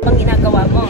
Ang ginagawa mo.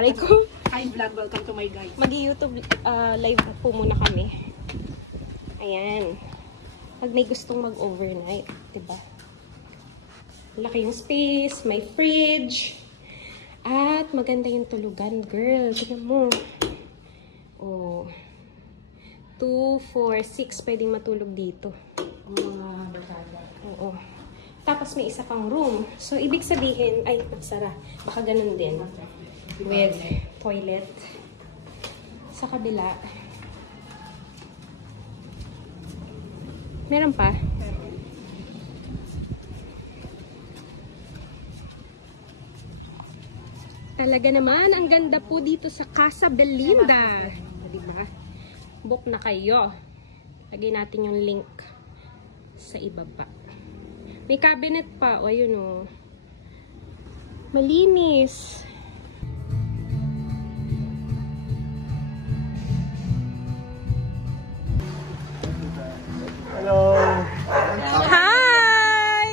Aray ko. Hi vlog, welcome to my guys. Mag-YouTube live po muna kami. Ayan. Pag may gustong mag-overnight, diba? Laki yung space, may fridge. At maganda yung tulugan, girl. Tignan mo. Oh. 2, 4, 6 pwedeng matulog dito. Oo. Tapos may isa pang room. So, ibig sabihin, ay, nagsara. Baka ganun din. With toilet. Sa kabila. Meron pa? Talaga naman, ang ganda po dito sa Casa Belinda. Diba? Book na kayo. Lagay natin yung link sa ibaba. May cabinet pa. O, ayun o. Malinis. Hello! Hi!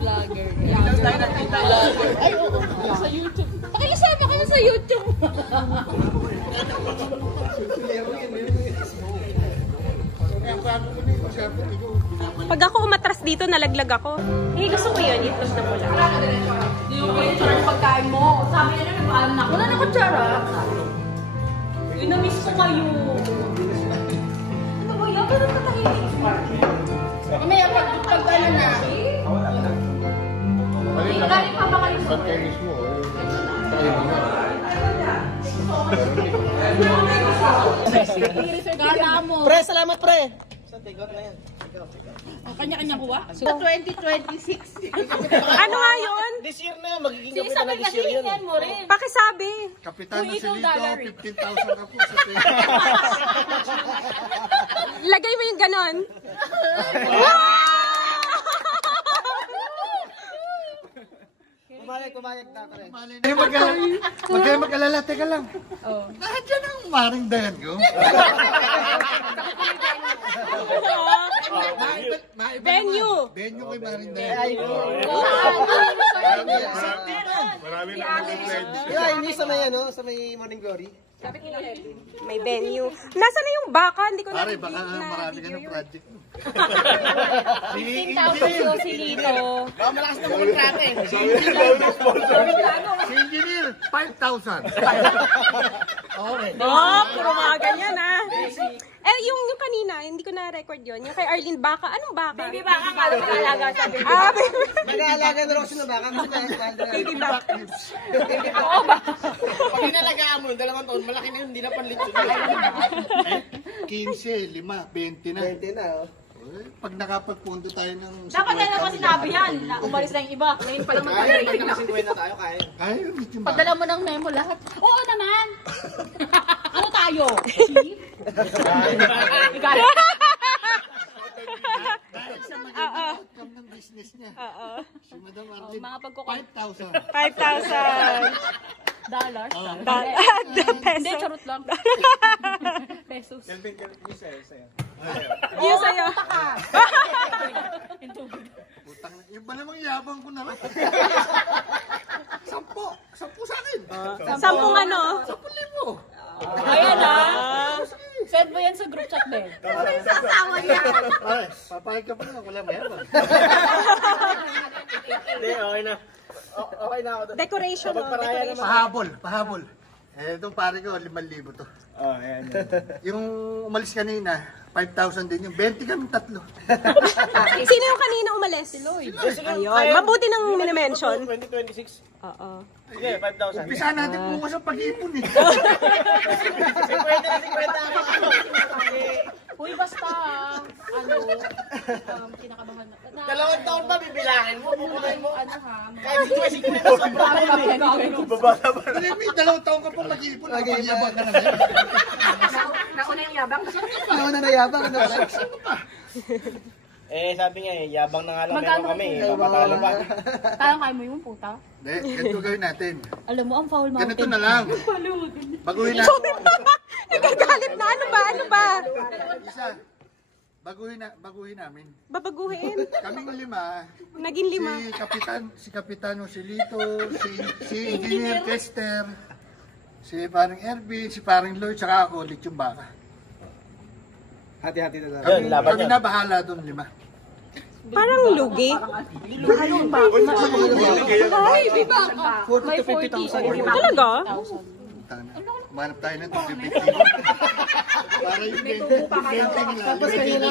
Vlogger. Ay, oo. Sa YouTube. Pakilisama kayo sa YouTube. Pag ako umatras dito, nalaglag ako. Eh, gusto ko yun. Itlog na pula. Hindi yung kutsara ng pagkain mo. Sabi nila, nagpaalam na. Wala na kutsara. Inamiss ko kayo. Ano ba yan? Ganun katahimik. Mamaya pag-ano na. Galing pa ba kayo sa mismo. Gala mo. Pre, salamat pre! Sa tigot na yan. Kanya-kanya kuha? Sa 2026. Ano nga yun? This year na, magiging kapitan na this year yan. mo rin. Pakisabi. Kapitan na si Lito, $15. 15,000 ka po sa Lagay mo yung ganon. Pumayag na pre. Huwag kayo mag-alala, teka lang. Nandiyan ang maring dayan ko. Venue. Venue kay maring dayan. Maraming nag-pledge. Yeah, hindi sa may ano, sa may Morning Glory. May venue. Nasaan na yung baka? Hindi ko Pare, na baka marami ka ng project. 15,000 si Lito. Baka malakas na mga trate. Si Engineer, 5,000. Oh, puro mga ganyan ah. Eh, yung kanina, hindi ko na-record yun. Yung kay Arlene Baka. Anong baka? Baby baka kala mo alaga sa baby. Ah, baby. Nag-aalaga na rin siya ng baka kasi Baby baka. Oo ba? pag inalagaan mo, 2 taon, malaki na yun, hindi na panlito. 15, 5, 20 na. 20 na, oh. Pag nakapagpunto tayo ng... Dapat na naman sinabi yan. Na umalis na yung iba. Ngayon pa lang Kaya, pag mag-break. naka-50 na tayo, kaya. Ay, yung baka. Padala mo ng memo lahat. Oo naman. Ano tayo? Chief? Ikaw. Dahil sa magandang outcome ng business niya. Si Madam Arlene, Mga pagkukon. 5,000. 5,000. Dollars? Hindi, Peso. charot lang. Pesos. Yung sa'yo. Putang na. Yung ba namang yabang ko naman? 10. 10 sa akin. 10 ano? 10,000. Ayan ah. Send mo yan sa group chat din. Ay, papayag ka pa naman. Wala mayabang. Hindi, okay na. Okay na ako doon. Decoration. Decoration. Pahabol. Eh, itong pare ko, 5,000 to. Oh, ayan. Yung umalis kanina, 5,000 din yung 20 kami tatlo. Sino yung kanina umalis? Si Lloyd. Ayun. Mabuti nang minimension. 2026. Oo. Sige, 5,000. Umpisa natin bukas ang pag-iipon eh. 50 na 50 ako. Uy, basta, kinakabahan na. 2 taon pa bibilangin mo, bubulay mo. Ano ha? Kahit ito ay siguro na sobrang Babata pa. Hindi, may 2 taon ka pong mag-iipon. Nakapag-yabang ka na ngayon. Nauna yung yabang. Ano na nayabang? Ano na? Eh, sabi niya yabang na nga lang Magkano meron kami. kayo? Papatalo pa. Parang kaya mo yung puta. Hindi, ganito gawin natin. Alam mo, ang foul mountain. Ganito na lang. Baguhin natin. Nagagalit na. Ano ba? Ano ba? Isa. Baguhin namin. Babaguhin. Kaming 5. Naging 5. Si Kapitano Silito, si Engineer Kester, si parang Ervin, si parang Lloyd, saka ako, ulit yung baka. Hati-hati na lang. Yun, laban Kami yan. na bahala doon 5. Parang lugi. Ay, di ba? 40 to 50,000. Talaga? Umanap tayo ng 250. Para yung painting lang. Tapos kayo na.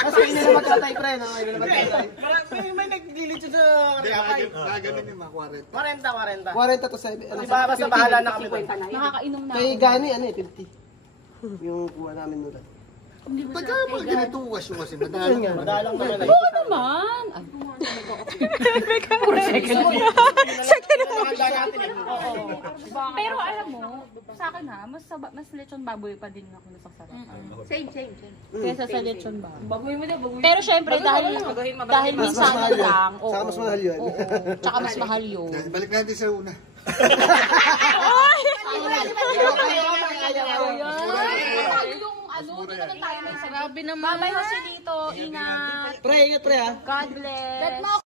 Kasi hindi na magtatay, pre. No? Hindi na magtatay. May nag-delete sa Kapay. Gagamin yung mga 40. 40 to 7. Ano, Diba, basta bahala na kami doon. Nakakainom na Kay ako. Gani, 50. Yung kuha namin nila. Pagka mga ganito wasyo kasi madalang yan. Madalang naman. Oo naman. Ay, pero alam mo, sa akin ha, mas lechon baboy pa din ako nasasarapan. Same. Kesa sa lechon baboy. Pero syempre, dahil Mas minsan mahal yun. lang. Oo. Saka mas mahal yun. Oo. Tsaka mas mahal yun. Balik natin sa una. Grabe naman. Babay Joselito, ingat. Pre, ingat pre ha. God bless.